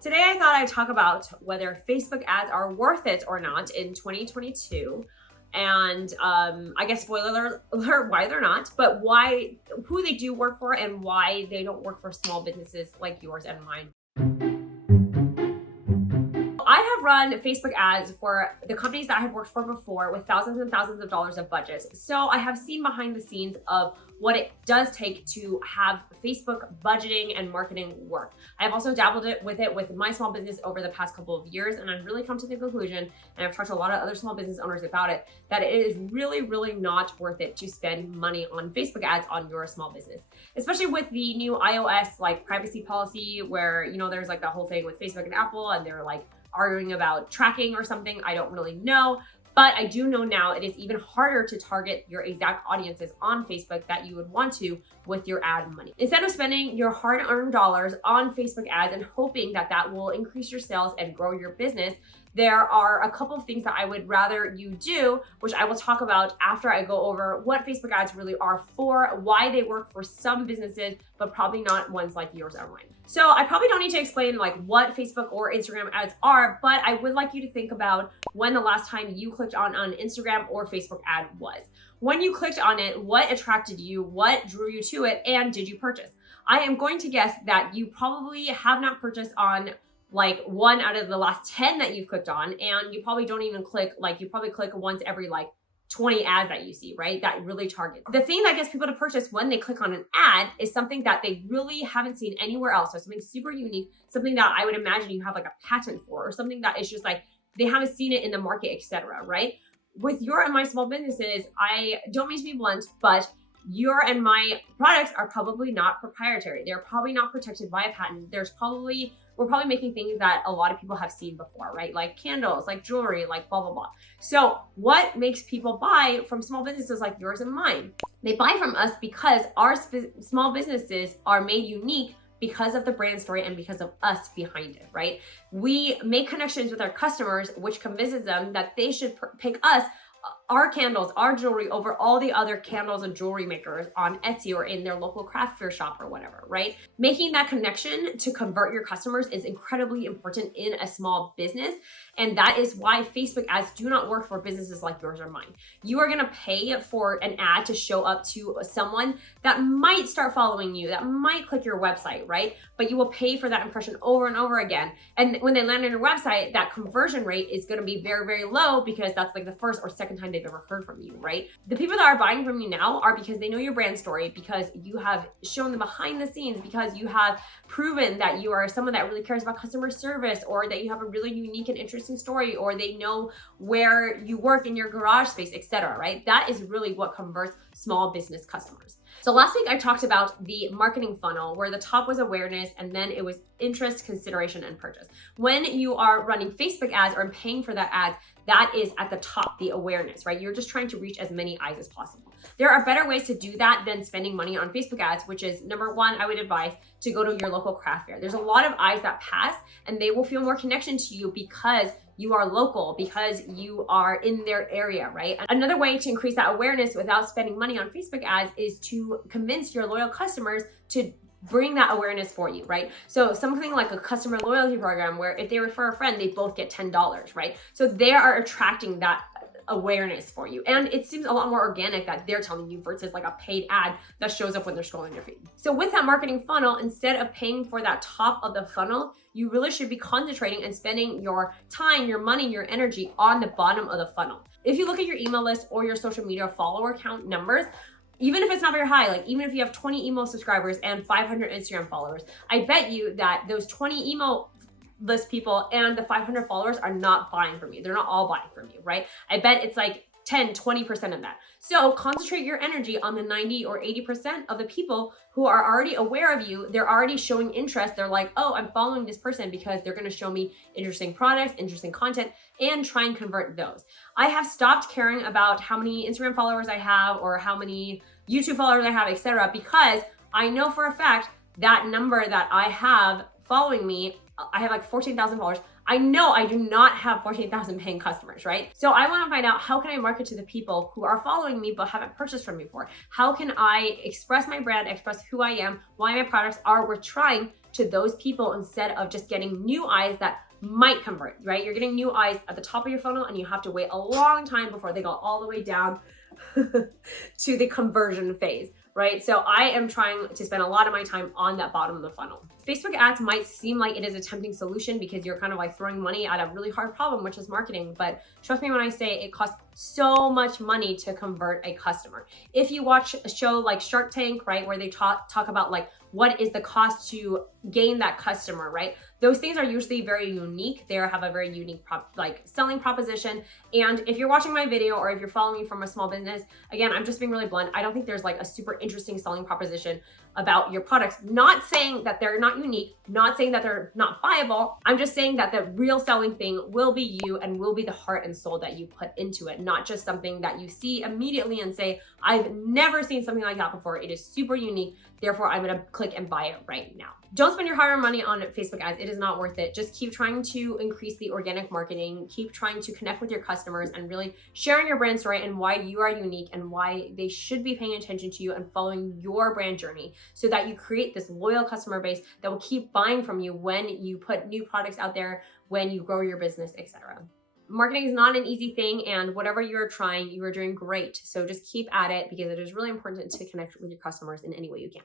Today, I thought I'd talk about whether Facebook ads are worth it or not in 2022. And I guess spoiler alert, why they're not, but who they do work for and why they don't work for small businesses like yours and mine. I have run Facebook ads for the companies that I have worked for before with thousands and thousands of dollars of budgets. So I have seen behind the scenes of what it does take to have Facebook budgeting and marketing work. I've also dabbled with it with my small business over the past couple of years, and I've really come to the conclusion, and I've talked to a lot of other small business owners about it, that it is really, really not worth it to spend money on Facebook ads on your small business, especially with the new iOS like privacy policy where, there's like that whole thing with Facebook and Apple, and they're like arguing about tracking or something. I don't really know. But I do know now it is even harder to target your exact audiences on Facebook that you would want to with your ad money. Instead of spending your hard-earned dollars on Facebook ads and hoping that that will increase your sales and grow your business, there are a couple of things that I would rather you do, which I will talk about after I go over what Facebook ads really are for, why they work for some businesses, but probably not ones like yours or mine. So I probably don't need to explain like what Facebook or Instagram ads are, but I would like you to think about when the last time you clicked on an Instagram or Facebook ad was. When you clicked on it, what attracted you, what drew you to it, and did you purchase? I am going to guess that you probably have not purchased on like one out of the last 10 that you've clicked on, and you probably don't even click, like you probably click once every like 20 ads that you see, right? That really target. The thing that gets people to purchase when they click on an ad is something that they really haven't seen anywhere else, or something super unique, something that I would imagine you have like a patent for, or something that is just like they haven't seen it in the market, etc. Right? With your and my small businesses, I don't mean to be blunt, but your and my products are probably not proprietary. They're probably not protected by a patent. We're probably making things that a lot of people have seen before, right? Like candles, like jewelry, like blah, blah, blah. So what makes people buy from small businesses like yours and mine? They buy from us because our small businesses are made unique because of the brand story and because of us behind it, right? We make connections with our customers, which convinces them that they should pick us, our candles, our jewelry over all the other candles and jewelry makers on Etsy or in their local craft fair shop or whatever, right? Making that connection to convert your customers is incredibly important in a small business. And that is why Facebook ads do not work for businesses like yours or mine. You are gonna pay for an ad to show up to someone that might start following you, that might click your website, right? But you will pay for that impression over and over again. And when they land on your website, that conversion rate is gonna be very, very low because that's like the first or second time they've ever heard from you, right? The people that are buying from you now are because they know your brand story, because you have shown them behind the scenes, because you have proven that you are someone that really cares about customer service, or that you have a really unique and interesting story, or they know where you work in your garage space, etc. Right? That is really what converts small business customers. So last week I talked about the marketing funnel where the top was awareness and then it was interest, consideration, and purchase. When you are running Facebook ads or paying for that ad, that is at the top, the awareness, right? You're just trying to reach as many eyes as possible. There are better ways to do that than spending money on Facebook ads, which is number one, I would advise to go to your local craft fair. There's a lot of eyes that pass and they will feel more connection to you because you are local, because you are in their area, right? Another way to increase that awareness without spending money on Facebook ads is to convince your loyal customers to bring that awareness for you, right? So something like a customer loyalty program where if they refer a friend, they both get $10, right? So they are attracting that awareness for you. And it seems a lot more organic that they're telling you versus like a paid ad that shows up when they're scrolling your feed. So with that marketing funnel, instead of paying for that top of the funnel, you really should be concentrating and spending your time, your money, your energy on the bottom of the funnel. If you look at your email list or your social media follower count numbers, even if it's not very high, like even if you have 20 email subscribers and 500 Instagram followers, I bet you that those 20 email list people and the 500 followers are not buying from you. They're not all buying from you, right? I bet it's like 10, 20% of that. So concentrate your energy on the 90 or 80% of the people who are already aware of you. They're already showing interest. They're like, oh, I'm following this person because they're going to show me interesting products, interesting content, and try and convert those. I have stopped caring about how many Instagram followers I have or how many YouTube followers I have, etc., because I know for a fact that number that I have following me, I have like 14,000 followers. I know I do not have 14,000 paying customers, right? So I want to find out, how can I market to the people who are following me but haven't purchased from me before? How can I express my brand, express who I am, why my products are worth trying to those people instead of just getting new eyes that might convert, right? You're getting new eyes at the top of your funnel and you have to wait a long time before they go all the way down to the conversion phase, right? So I am trying to spend a lot of my time on that bottom of the funnel. Facebook ads might seem like it is a tempting solution because you're kind of like throwing money at a really hard problem, which is marketing. But trust me when I say it costs so much money to convert a customer. If you watch a show like Shark Tank, right, where they talk about like what is the cost to gain that customer, right? Those things are usually very unique. They have a very unique selling proposition. And if you're watching my video or if you're following me from a small business, again, I'm just being really blunt. I don't think there's like a super interesting selling proposition about your products. Not saying that they're not unique, not saying that they're not viable. I'm just saying that the real selling thing will be you and will be the heart and soul that you put into it, not just something that you see immediately and say, I've never seen something like that before. It is super unique. Therefore, I'm gonna click and buy it right now. Don't spend your hard-earned money on Facebook ads. It is not worth it. Just keep trying to increase the organic marketing, keep trying to connect with your customers and really sharing your brand story and why you are unique and why they should be paying attention to you and following your brand journey so that you create this loyal customer base that will keep buying from you when you put new products out there, when you grow your business, etc. Marketing is not an easy thing, and whatever you're trying, you are doing great. So just keep at it because it is really important to connect with your customers in any way you can.